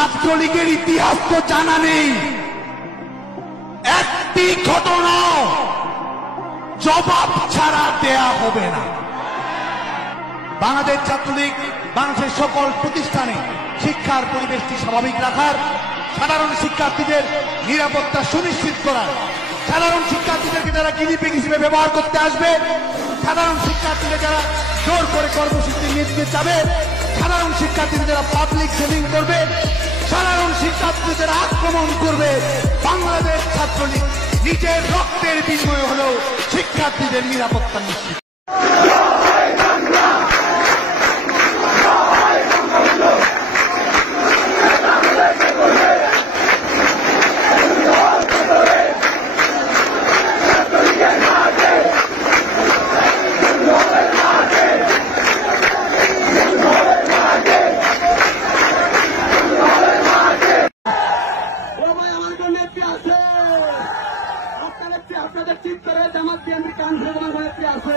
ছাত্রলীগের ইতিহাস তো জানা নেই, একটি ঘটনাও জবাব ছাড়া দেয়া হবে না। বাংলাদেশ ছাত্রলীগ বাংলাদেশের সকল প্রতিষ্ঠানে শিক্ষার পরিবেশটি স্বাভাবিক রাখার, সাধারণ শিক্ষার্থীদের নিরাপত্তা সুনিশ্চিত করার, সাধারণ শিক্ষার্থীদেরকে যারা গিনিপিগ হিসেবে ব্যবহার করতে আসবে, সাধারণ শিক্ষার্থীদের যারা জোর করে কর্মসূচি নিয়ে দিতে যাবে, সাধারণ শিক্ষার্থীদের যারা পাবলিক সেভিং করবে, সাধারণ শিক্ষার্থীদের যারা আক্রমণ করবে, বাংলাদেশ ছাত্রলীগ নিজের রক্তের বিনিময়ে হলেও শিক্ষার্থীদের নিরাপত্তা নিশ্চিত। আপনাদের চিত্তরে জামাত বিএনপি কান্ট্রি নেত্রী আছে,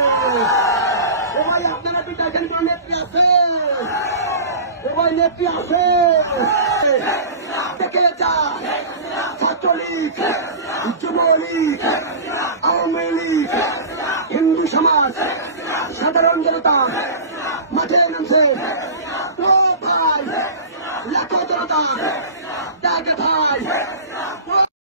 ও ভাই আপনারা পিতাকেন কোন নেত্রী আছে, ও ভাই নেত্রী আছে, দেখে যা ছাত্রলীগ, যুবলীগ,